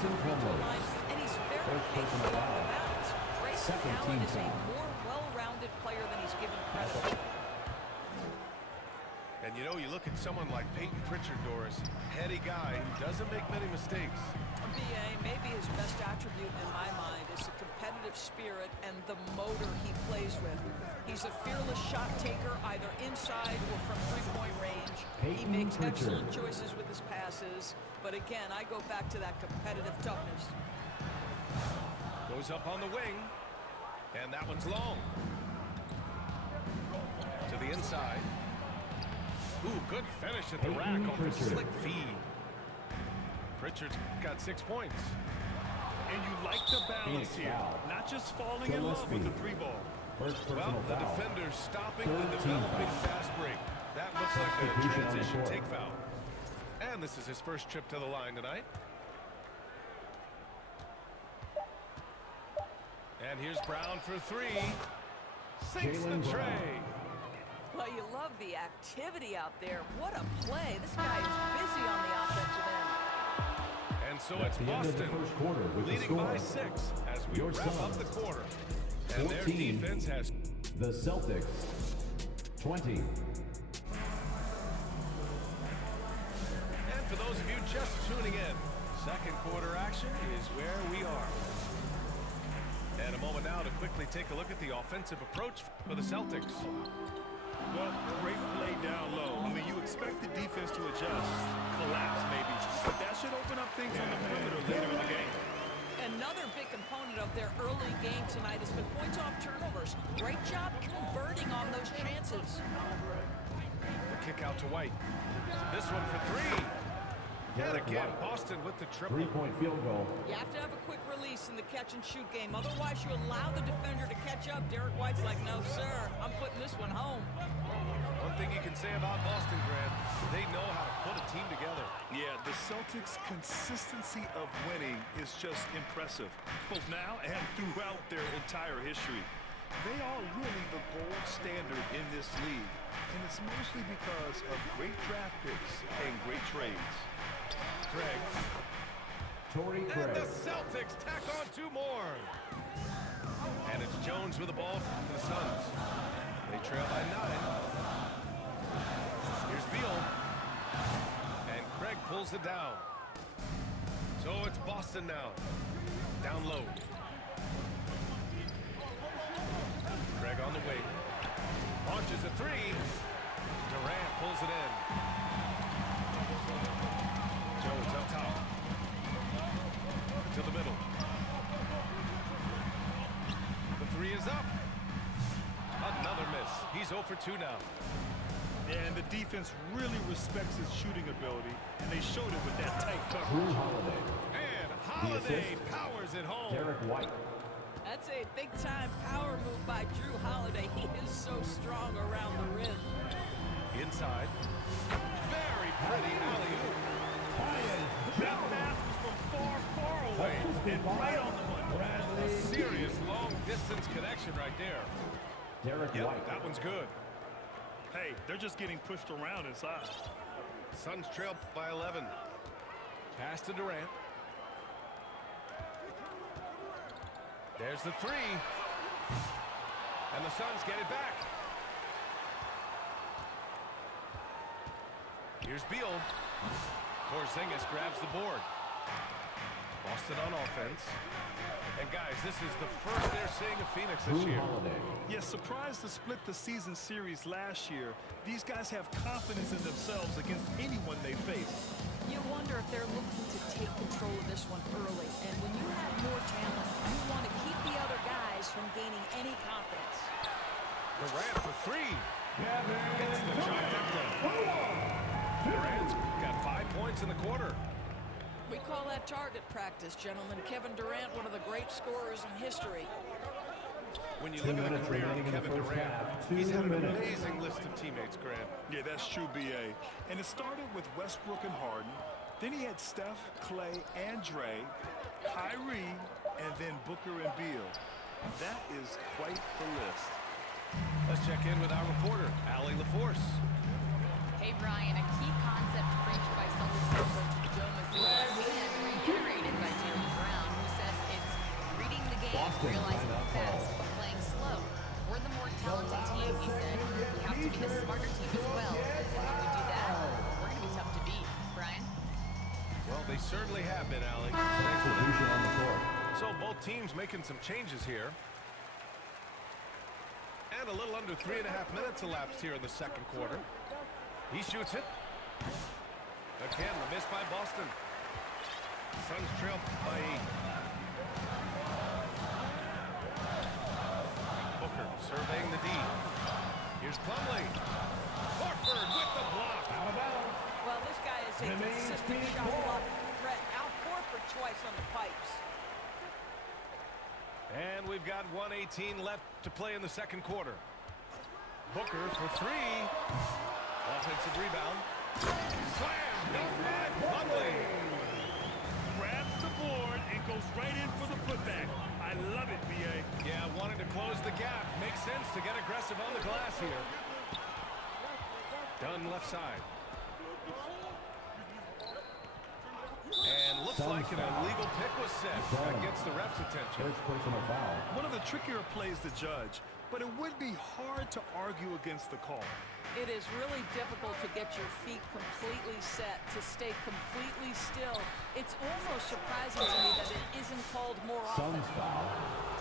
First and foremost, and he's very first personal capable foul. on the bounce. Grayson Second Allen team is a foul. more well-rounded player than he's given credit for. And you know, you look at someone like Peyton Pritchard, Doris, heady guy who doesn't make many mistakes. BA, maybe his best attribute in my mind is the competitive spirit and the motor he plays with. He's a fearless shot taker either inside or from three-point range. He Peyton makes Pritchard. excellent choices with his passes, but again, I go back to that competitive toughness. Goes up on the wing, and that one's long. To the inside. Ooh, good finish at the rack off the slick feed. Pritchard's got 6 points. And you like the balance Phoenix here, foul. not just falling in love with the three ball. First Well, personal the foul. defender's stopping Third the team developing foul. fast break. That looks like a Substitution on the transition court. take foul. And this is his first trip to the line tonight. And here's Brown for three. Sinks Jaylen the Brown. tray. Well, you love the activity out there. What a play. This guy is busy on the offensive end. And so That's it's the end of the Boston first quarter with the leading by score. 6 as we Your wrap up Suns, the quarter. And their 14. defense has... The Celtics, 20. And for those of you just tuning in, second quarter action is where we are. And a moment now to quickly take a look at the offensive approach for the Celtics. Well, great play down low. I mean, you expect the defense to adjust, collapse maybe, but that should open up things on the perimeter later in the game. Another big component of their early game tonight has been points off turnovers. Great job converting on those chances. The kick out to White. This one for three. And Derek again, White. Boston with the triple. Three-point field goal. You have to have a quick release in the catch-and-shoot game. Otherwise, you allow the defender to catch up. Derek White's like, no, sir, I'm putting this one home. One thing you can say about Boston, Grant, they know how to put a team together. Yeah, the Celtics' consistency of winning is just impressive, both now and throughout their entire history. They are really the gold standard in this league, and it's mostly because of great draft picks and great trades. Craig. Torrey And Craig. the Celtics tack on 2 more. And it's Jones with the ball for the Suns. They trail by 9. Here's Beal. And Craig pulls it down. So it's Boston now. Down low. Craig on the wing. Launches a 3. Durant pulls it in. Jones up top. To the middle. The 3 is up. Another miss. He's 0 for 2 now. And the defense really respects his shooting ability, and they showed it with that tight Drew coverage. Holiday. And Holiday assist. powers it home. Derek White. That's a big-time power move by Drew Holiday. He is so strong around the rim. Inside. Very pretty alley-oop. That pass was from far, far away and right on the money. A serious long-distance connection right there. Derek Yep, White. that one's good. Hey, they're just getting pushed around inside. Suns trail by 11. Pass to Durant. There's the 3. And the Suns get it back. Here's Beal. Porzingis grabs the board. Boston on offense. And guys, this is the first they're seeing of Phoenix this Drew year. Holiday. Yeah, surprised to split the season series last year. These guys have confidence in themselves against anyone they face. You wonder if they're looking to take control of this one early. And when you have more talent, you want to keep the other guys from gaining any confidence. Durant for 3. Hits the trifecta. Durant's got 5 points in the quarter. We call that target practice, gentlemen. Kevin Durant, one of the great scorers in history. When you 2 look at the minutes career remaining of in the Kevin first Durant, half. he's 2 had an minutes. amazing list of teammates, Grant. Yeah, that's true, B.A. And it started with Westbrook and Harden. Then he had Steph, Clay, and Dre, Kyrie, and then Booker and Beal. That is quite the list. Let's check in with our reporter, Allie LaForce. Hey, Brian, a key concept preached by Celtics head coach Joe Mazzulla and reiterated by Taylor Boston Realizing timeout fast call. but playing slow. We're the more talented team, he said. We have to be the smarter team as well. And when we do that, we're going to be tough to beat. Brian? Well, they certainly have been, Allie. Thanks for that. Substitution on the court. So both teams making some changes here. And a little under 3.5 minutes elapsed here in the second quarter. He shoots it. Again, the miss by Boston. Suns trail by 8. Booker surveying the D. Here's Plumlee. Horford with the block. Out of bounds. Well, this guy is a Remains consistent being shot called. block threat. Al Horford twice on the pipes. And we've got 1:18 left to play in the second quarter. Booker for 3. Offensive rebound. Slam! Dunk by Plumlee. Grabs the board and goes right in for the putback. I love it, B.A. Yeah, wanting to close the gap. Makes sense to get aggressive on the glass here. Dunn left side. And looks Suns like an foul. illegal pick was set. That gets the ref's attention. First personal foul. One of the trickier plays to judge, but it would be hard to argue against the call. It is really difficult to get your feet completely set, to stay completely still. It's almost surprising to me that it isn't called more often. Suns foul.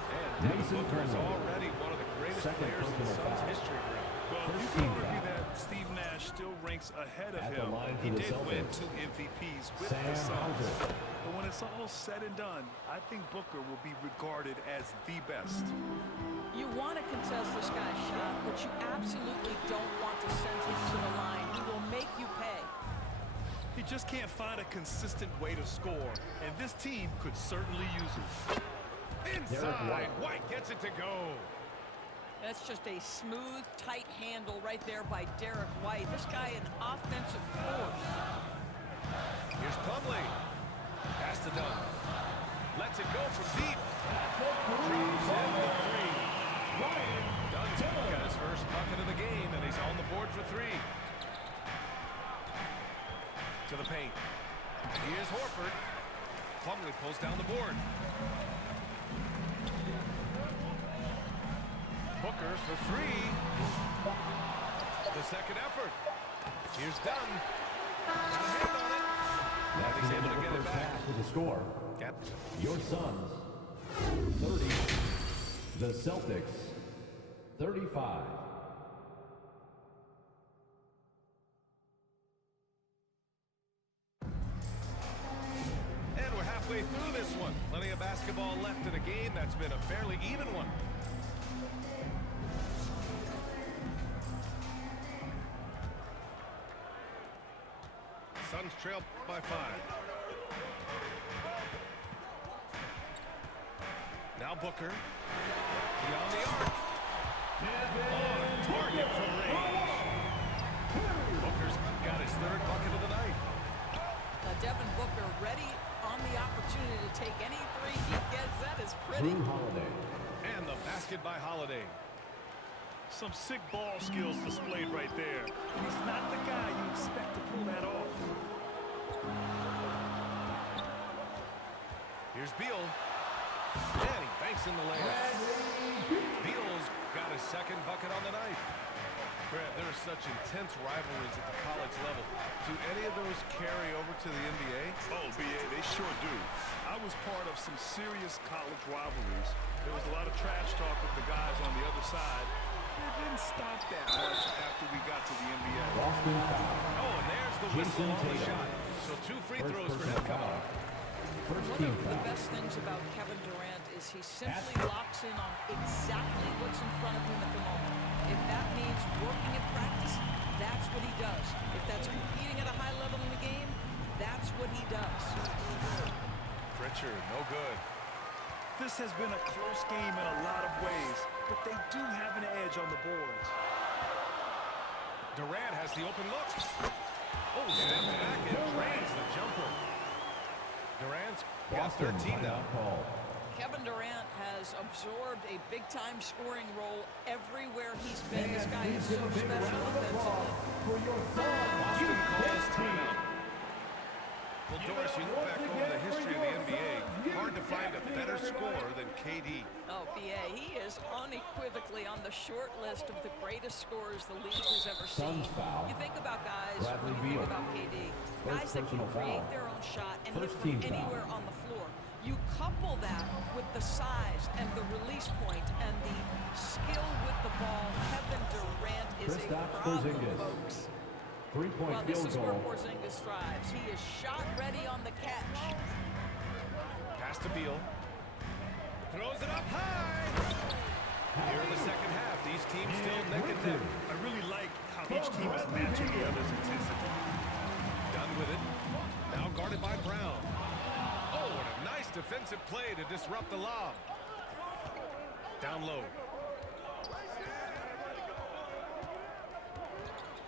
And Devin Mason Booker is Plumlee. already one of the greatest Second players in personal Suns foul. history, Greg. Well, First you team can argue foul. that Steve Nash still ranks ahead of At the him. line for He the did win Celtics. 2 MVPs with Sam the Suns. Hauser. But when it's all said and done, I think Booker will be regarded as the best. You want to contest this guy's shot, but you absolutely don't want to send him to the line. He will make you pay. He just can't find a consistent way to score, and this team could certainly use it. Inside. White gets it to go. That's just a smooth, tight handle right there by Derek White. This guy an offensive force. Here's Plumlee. Pass to Dunn. Lets it go from deep. Drops in with 3. Dunn's got his first bucket of the game, and he's on the board for 3. To the paint. Here's Horford. Plumlee pulls down the board. Booker for 3. The second effort. Here's Dunn. Got a hand on it. That's he's the end able of to the get it first back. half with the score. Yep. Your Suns 30. The Celtics 35. And we're halfway through this one. Plenty of basketball left in a game that's been a fairly even one. Suns trail by 5. Now Booker. Beyond the arc. On target from range. Booker's got his 3rd bucket of the night. Devin Booker ready on the opportunity to take any 3 he gets. That is pretty. Drew Holiday. And the basket by Holiday. Some sick ball skills displayed right there. He's not the guy you expect to pull that off. Here's Beal. And he banks in the layup. Beal's got his 2nd bucket on the night. Brad, there are such intense rivalries at the college level. Do any of those carry over to the NBA? Oh, B.A., they sure do. I was part of some serious college rivalries. There was a lot of trash talk with the guys on the other side. It didn't stop that much after we got to the NBA. Boston foul. Oh, and there's the Jason whistle on the Tatum. shot. So 2 free First throws for personal him coming foul. up. First One team of the foul. best things about Kevin Durant is he simply locks in on exactly what's in front of him at the moment. If that means working at practice, that's what he does. If that's competing at a high level in the game, that's what he does. Pritchard, no good. This has been a close game in a lot of ways, but they do have an edge on the boards. Durant has the open look. Oh, steps back and drains the jumper. Durant's got Boston 13 now. timeout call. Kevin Durant has absorbed a big-time scoring role everywhere he's been. This guy is so special offensively. For your Suns. Boston calls timeout. Well, Doris, you look back over the history of the NBA, hard to find a better scorer than KD. Oh, BA, he is unequivocally on the short list of the greatest scorers the league has ever seen. Suns foul. You think about guys, Bradley when you think Beal. about KD, First guys that can personal create foul. their own shot and hit First from team foul. anywhere on the floor. You couple that with the size and the release point and the skill with the ball. Kevin Durant is a Kristaps problem, Porzingis. folks. Three-point Well, this field is where goal. Porzingis thrives. He is shot ready on the catch. Pass to Beal. Throws it up high. Here in the second half, these teams still neck and neck. I really like how each team is matching the other's intensity. Done with it. Now guarded by Brown. Oh, what a nice defensive play to disrupt the lob. Down low.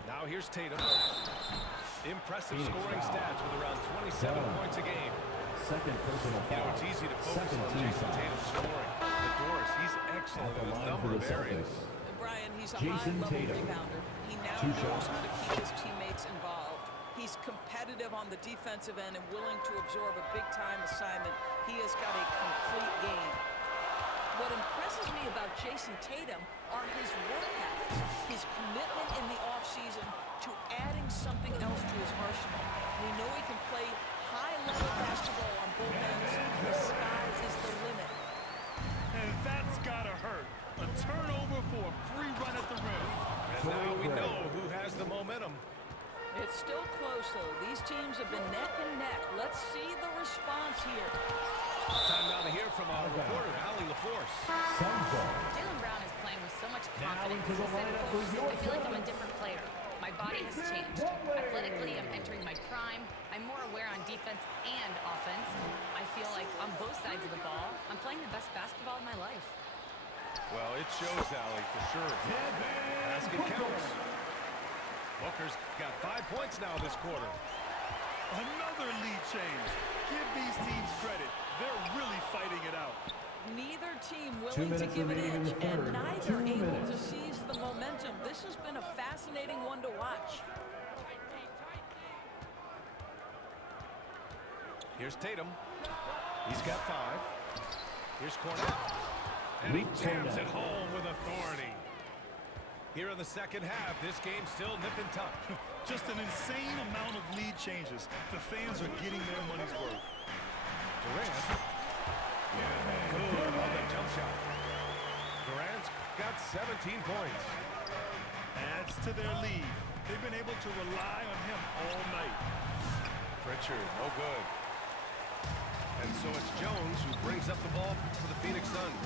Now here's Tatum. Impressive scoring stats with around 27 points a game. Second personal You foul. know, it's easy to focus Second on team Jason foul. Tatum scoring. But Doris, he's excellent At the in a line number for of the areas. Celtics. Brian, he's a Jason high-level Tatum. rebounder. He now Two knows shots. how to keep his teammates involved. He's competitive on the defensive end and willing to absorb a big-time assignment. He has got a complete game. What impresses me about Jason Tatum are his work habits, his commitment in the offseason to adding something else to his arsenal. We know he can play high-level basketball on both ends. The sky is the limit. And that's gotta hurt. A turnover for a free run at the rim. And now we know who has the momentum. It's still close, though. These teams have been neck and neck. Let's see the response here. Time now to hear from our reporter, Allie LaForce. Suns ball. Jaylen Brown is playing with so much Now confidence. into the He said, lineup quote, for your I feel like I'm a Suns. different player. My body has changed. Athletically, I'm entering my prime. I'm more aware on defense and offense. I feel like on both sides of the ball, I'm playing the best basketball of my life. Well, it shows, Allie, for sure. Basket counts. Booker's got 5 points now this quarter. Another lead change. Give these teams credit. They're really fighting it out. Neither team 2 willing to minutes give an remaining in inch, the third. and neither 2 able to minutes. seize the momentum. This has been a fascinating one to watch. Here's Tatum. He's got 5. Here's Cornette. And he Luke jams Cornette. it home with authority. Here in the second half, this game's still nip and tuck. Just an insane amount of lead changes. The fans are getting their money's worth. Durant. Good on the jump shot. Durant's got 17 points. Adds to their lead. They've been able to rely on him all night. Pritchard, no good. And so it's Jones who brings up the ball for the Phoenix Suns.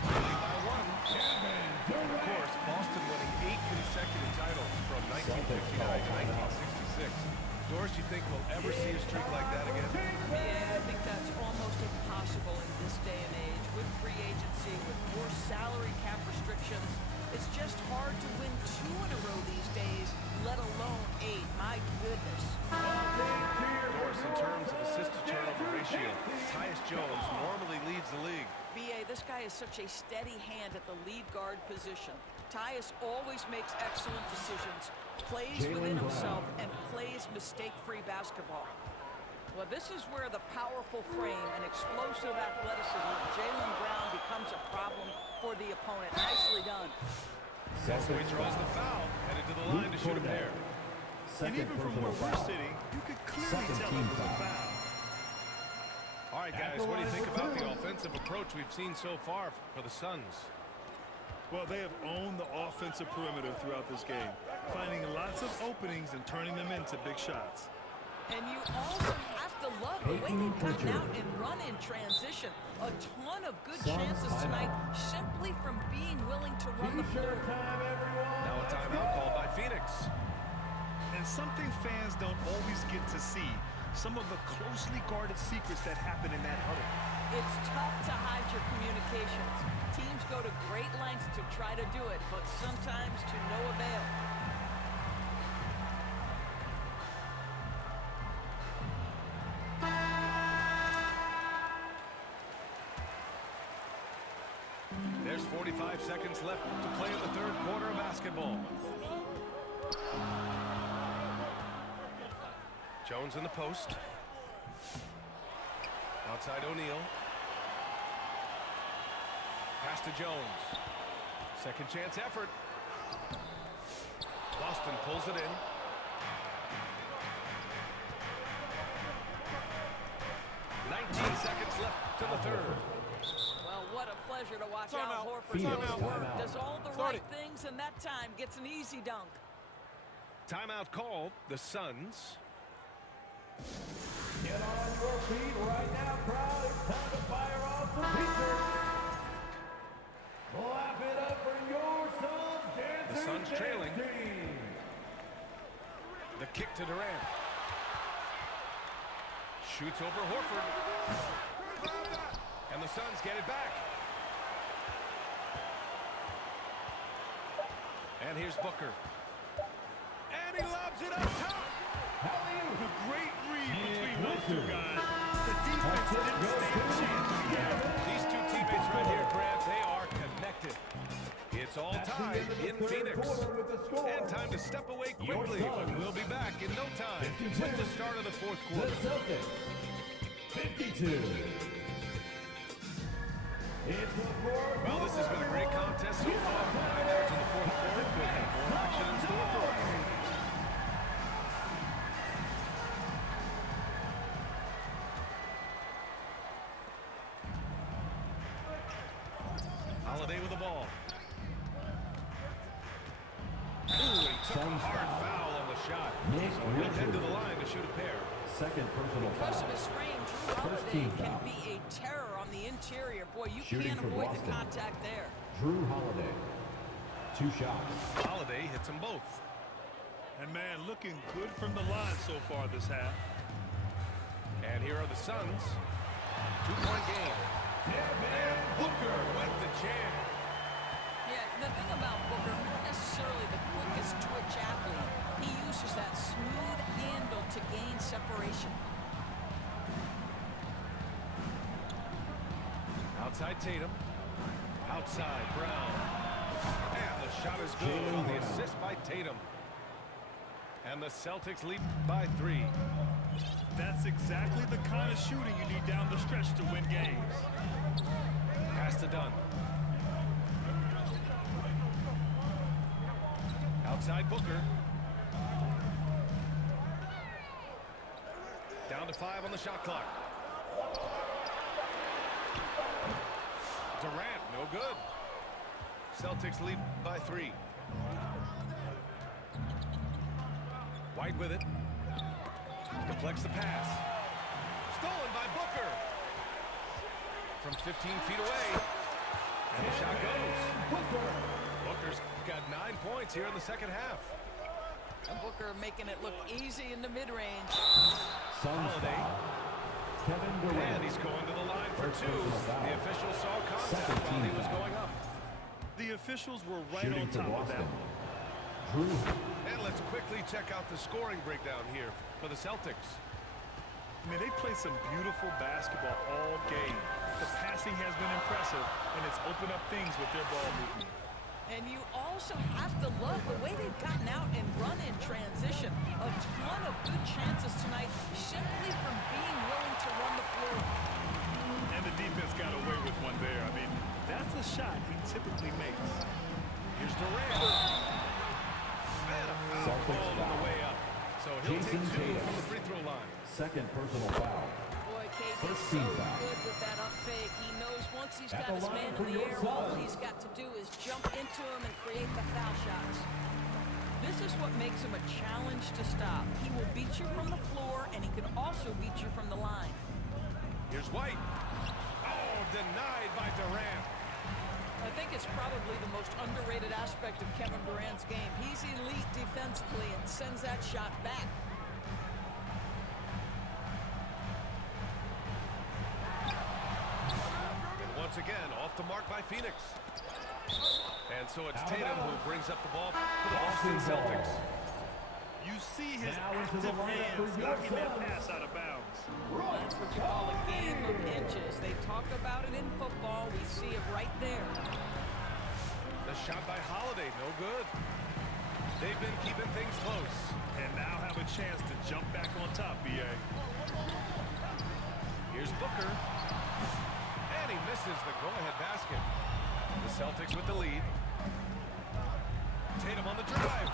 Leading by 1. And of course, Boston winning 8 consecutive titles from 1959 to 1966. Doris, you think we'll ever see a streak like that again? Yeah, I think that's almost impossible in this day and age. With free agency, with more salary cap restrictions, it's just hard to win 2 in a row these days, let alone 8. My goodness. Doris, in terms of assist-to-turnover ratio, Tyus Jones normally leads the league. BA, this guy is such a steady hand at the lead guard position. Tyus always makes excellent decisions, plays within Jaylen himself, Brown. and plays mistake-free basketball. Well, this is where the powerful frame and explosive athleticism of Jaylen Brown becomes a problem for the opponent. Nicely done. So he throws the foul, headed to the line to shoot a pair. And even from where we're sitting, you could clearly Second tell team it was a foul. foul. All right, guys, what do you think about the offensive approach we've seen so far for the Suns? Well, they have owned the offensive perimeter throughout this game, finding lots of openings and turning them into big shots. And you also have to love the way Peyton they've gotten Pritchard. out and run in transition. A ton of good Suns chances timeout. tonight simply from being willing to run the floor. T-shirt time, everyone. Now a timeout called by Phoenix. And something fans don't always get to see, some of the closely guarded secrets that happen in that huddle. It's tough to hide your communications. Teams go to great lengths to try to do it, but sometimes to no avail. There's 45 seconds left to play in the third quarter of basketball. Jones in the post. Outside O'Neal. Pass to Jones. Second chance effort. Boston pulls it in. Seconds left to the third. Well, what a pleasure to watch Time Al out. Horford Phoenix, go to work. timeout. Does all the Start right it. things, and that time gets an easy dunk. Timeout called. The Suns. Get on your feet right now, crowd. It's time to fire off the pictures. Clap it up for your Suns dancing. The Suns trailing. team. The kick to Durant. Shoots over Horford. And the Suns get it back. And here's Booker. And he lobs it up top. A great read between those two guys. The defense didn't stand a chance. These two teammates right here, Grant, they are connected. It's all tied in Phoenix. And time to step away quickly, but we'll be back in no time with the start of the fourth The quarter. Celtics, 52. It's the fourth. Well, this has been a great contest so far. 9 minutes in the fourth quarter. We'll have more action in store for us. Holiday with the ball. Ooh, he took a hard foul on the shot. Nick So he'll head to Richards. the line to shoot a pair. Second personal Because foul. of his frame, Drew First Holiday team can foul. be a terror on the interior. Boy, you Shooting can't for avoid the Boston. contact there. Drew Holiday. 2 shots. Holiday hits them both. And man, looking good from the line so far this half. And here are the Suns. 2-point game. And Booker with the jam. Yeah, the thing about Booker, not necessarily the quickest twitch athlete. He uses that smooth handle to gain separation. Outside Tatum. Outside Brown. And the shot is good Jaylen on the Brown. assist by Tatum. And the Celtics lead by 3. That's exactly the kind of shooting you need down the stretch to win games. Pass to Dunn. Outside Booker. Down to 5 on the shot clock. Durant, no good. Celtics lead by 3. White with it. Deflects the pass. Stolen by Booker. From 15 feet away. And the shot goes. Booker's got 9 points here in the second half. And Booker making it look easy in the mid-range. Suns Holiday. foul. Kevin And Durant. he's going to the line for First 2. personal foul. The official saw contact Second while he team was foul. going up. The officials were right Shooting on for top of that Boston. one. Drew. And let's quickly check out the scoring breakdown here for the Celtics. I mean, they play some beautiful basketball all game. The passing has been impressive, and it's opened up things with their ball movement. And you also have to love the way they've gotten out and run in transition. A ton of good chances tonight simply from being willing to run the floor. And the defense got away with one there. I mean, that's a shot he typically makes. Here's Durant. And a foul Celtics ball on the foul. way up. So he'll Jason take 2 Tatum. from the free throw line. Second personal foul. Boy, KD's First so team foul. good with that up fake. He knows once he's At got the his line man for in the your air, all Suns. he's got to do is jump into him and create the foul shots. This is what makes him a challenge to stop. He will beat you from the floor, and he can also beat you from the line. Here's White. Oh, denied by Durant. I think it's probably the most underrated aspect of Kevin Durant's game. He's elite defensively and sends that shot back. And once again, off the mark by Phoenix. And so it's Tatum who brings up the ball for the Boston Celtics. You see his Now into the active lineup for hands your knocking that Suns. pass out of bounds. That's what you call a game of inches. They talk about it in football. We see it right there. The shot by Holiday, no good. They've been keeping things close. And now have a chance to jump back on top, B.A. Here's Booker. And he misses the go-ahead basket. The Celtics with the lead. Tatum on the drive.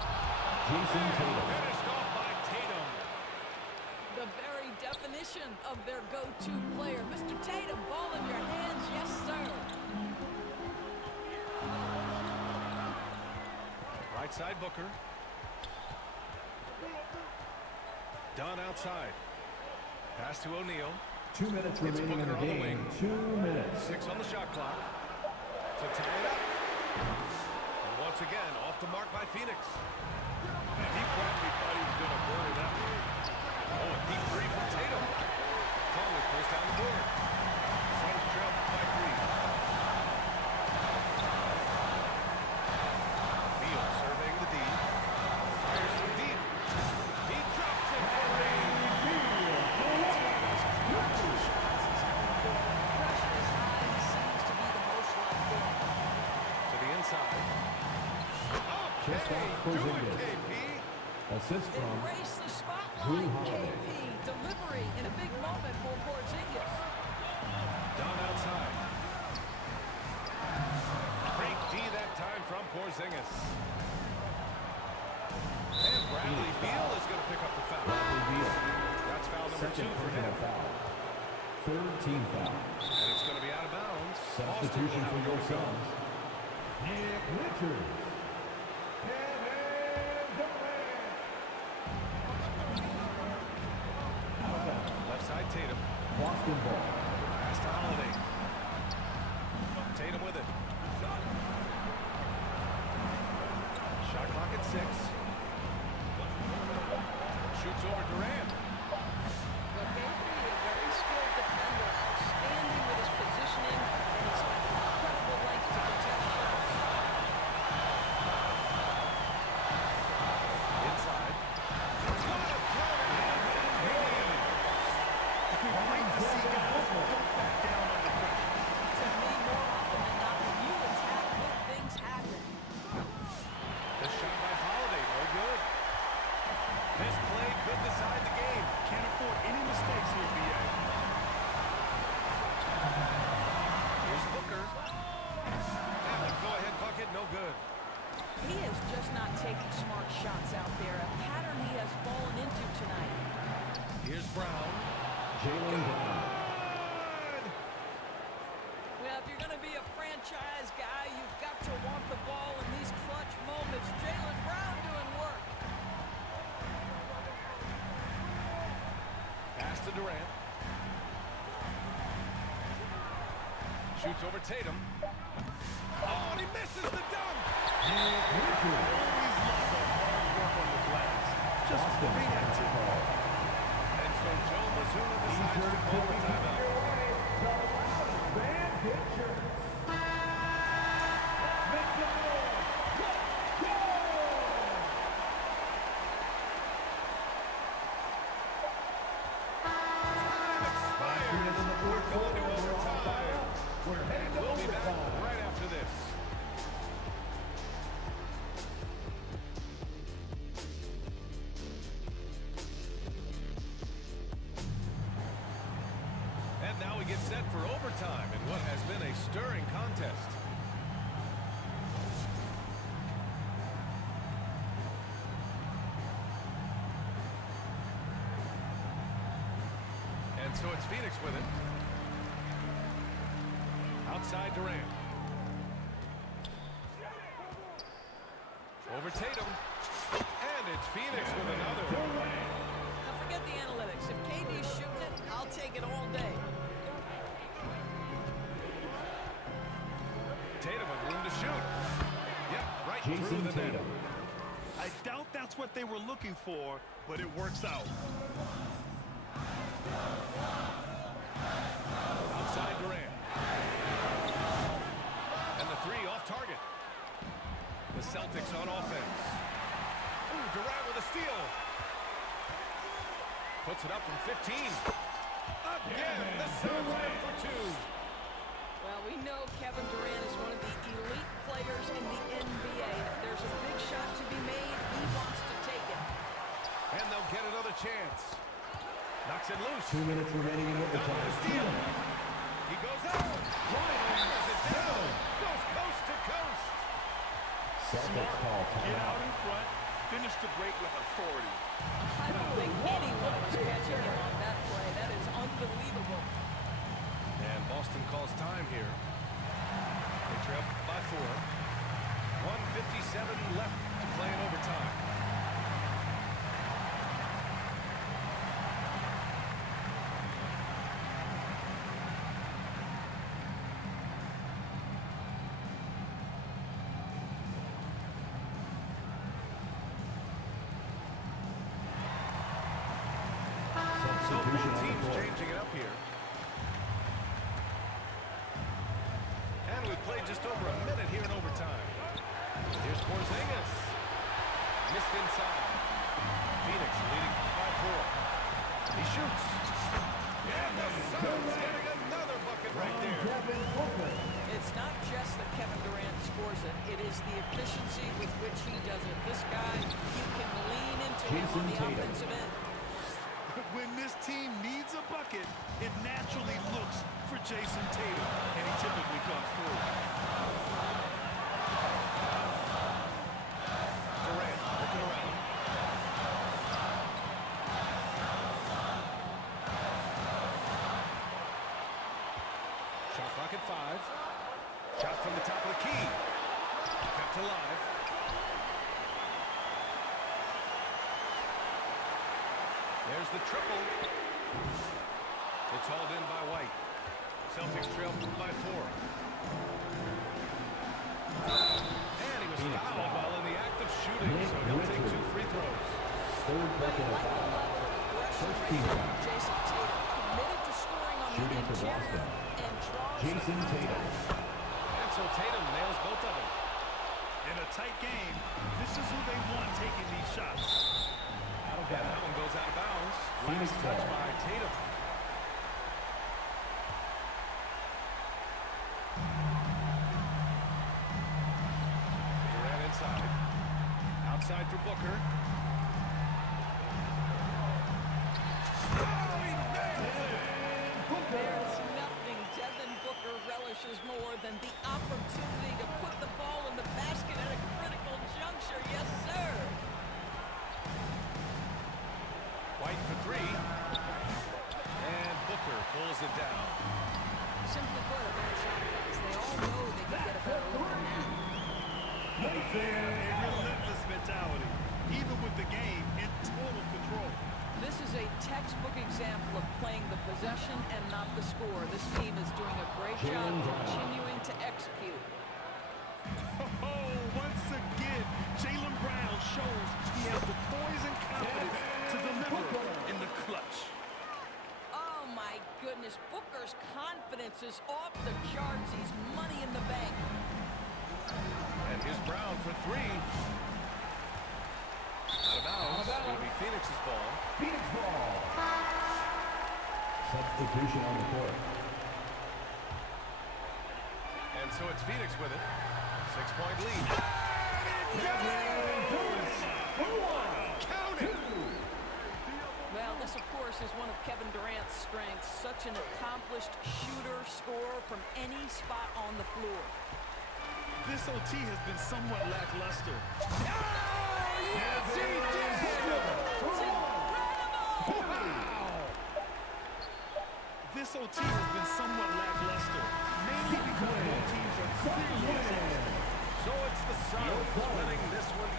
Jason Tatum. Finished off by Tatum. The very definition of their go-to player. Mr. Tatum, ball in your hands. Yes, sir. Right side Booker. Dunn outside. Pass to O'Neal. 2 minutes It's remaining in Booker the on the game. wing. 2 minutes. 6 on the shot clock. To tie it up. And once again, off the mark by Phoenix. Man, he probably thought he was going to bury that one. Oh, a deep three from Tatum. Conley pulls down the board. Suns trail by 3. Beal surveying the D. Fires from deep. He drops it for range. Pressure is high. He seems to be the most locked in. To the inside. Just Okay, off do it, Porzingis. KP. Assist from Embrace the Drew spotlight. Holiday. KP delivery in a big moment for Porzingis. Down outside. Great D that time from Porzingis. And Bradley Beal is going to pick up the foul. Bradley Beal. That's foul number 2 Second for him. personal foul. Third team foul. And it's going to be out of bounds. Substitution for your Boston will have Suns. Nick Richards. left side Tatum. Boston ball. Pass to Holiday. Tatum with it. Shot clock at 6. Shoots over Durant. But Gabriel, a very skilled defender, outstanding with his positioning, and he's got incredible length to contest shots. Inside. Great to see guys don't back down under pressure. To me, more often than not, when you attack, good things happen. The shot by Holiday, no good. This play could decide the game. Can't afford any mistakes here, B.A. Here's Booker. And the go-ahead bucket, no good. He is just not taking smart shots out there, a pattern he has fallen into tonight. Here's Brown. Jaylen Brown. Good. Well, if you're going to be a franchise guy, you've got to want the ball in these clutch moments. Jaylen Brown doing work. Pass to Durant. Shoots over Tatum. Oh, and he misses the dunk. Nick Richards. Always love the hard work on the glass. Just Boston great foul activity. call. And so Joe Mazzulla decides to call the timeout. Time expires. We're going to overtime. And we'll be back right after this. And now we get set for overtime in what has been a stirring contest. And so it's Phoenix with it. Outside Durant. Over Tatum. And it's Phoenix with another. Now forget the analytics. If KD's shooting it, I'll take it all day. Tatum with room to shoot. Yep, right through Jason the net. Tatum. I doubt that's what they were looking for, but it works out. Outside Durant. And the 3 off target. The Celtics on offense. Ooh, Durant with a steal. Puts it up from 15. Again, the Suns win for 2. Well, we know Kevin Durant is one of the elite players in the NBA. If there's a big shot to be made, he wants to take it. And they'll get another chance. Knocks it loose. 2 minutes remaining in Down with overtime. the steal. He goes out. Hammers it down. Goes coast trail by 4. 1:57 left to play in overtime. So both teams changing it up here. And we've played just over a minute here in overtime. Here's Porzingis. Missed inside. Phoenix leading by 4. He shoots. And the Suns getting another bucket right there. It's not just that Kevin Durant scores it. It is the efficiency with which he does it. This guy, you can lean into him on the offensive end. When this team needs a bucket, it naturally looks for Jason Tatum, and he typically comes through. Durant looking around. Shot clock at 5. Shot from the top of the key. Kept alive. There's the triple. It's hauled in by White. Celtics trail by 4. And he was fouled while in the act of shooting, so he'll take 2 free throws. Third bucket of foul. First team foul. Jason Tatum committed to scoring on the interior and draws Jason Tatum. And so Tatum nails both of them. In a tight game, this is who they want taking these shots. And that one goes out of bounds. Phoenix Last touch ball. by Tatum. Durant inside. Outside for Booker. There's nothing Devin Booker relishes more than the opportunity to put the ball in the basket at a critical juncture. Yes, sir. White for 3. And Booker pulls it down. Simply put, a better shot class. They all know they can get a better look than that. A relentless mentality, even with the game in total control. This is a textbook example of playing the possession and not the score. This team is doing a great job continuing to execute. Oh, once again, Jaylen Brown shows he has the poise and confidence to deliver in the clutch. Oh, my goodness. Booker's confidence is off the charts. He's money in the bank. And here's Brown for 3. Out of bounds. It'll be Phoenix's ball. Phoenix ball. Substitution on the court. And so it's Phoenix with it. 6-point lead. Count it! Well, this, of course, is one of Kevin Durant's strengths. Such an accomplished shooter, scorer from any spot on the floor. This OT has been somewhat lackluster. Yes, he did! That's incredible! This OT has been somewhat lackluster, mainly because both teams are clearly exhausted. So it's the Suns winning this one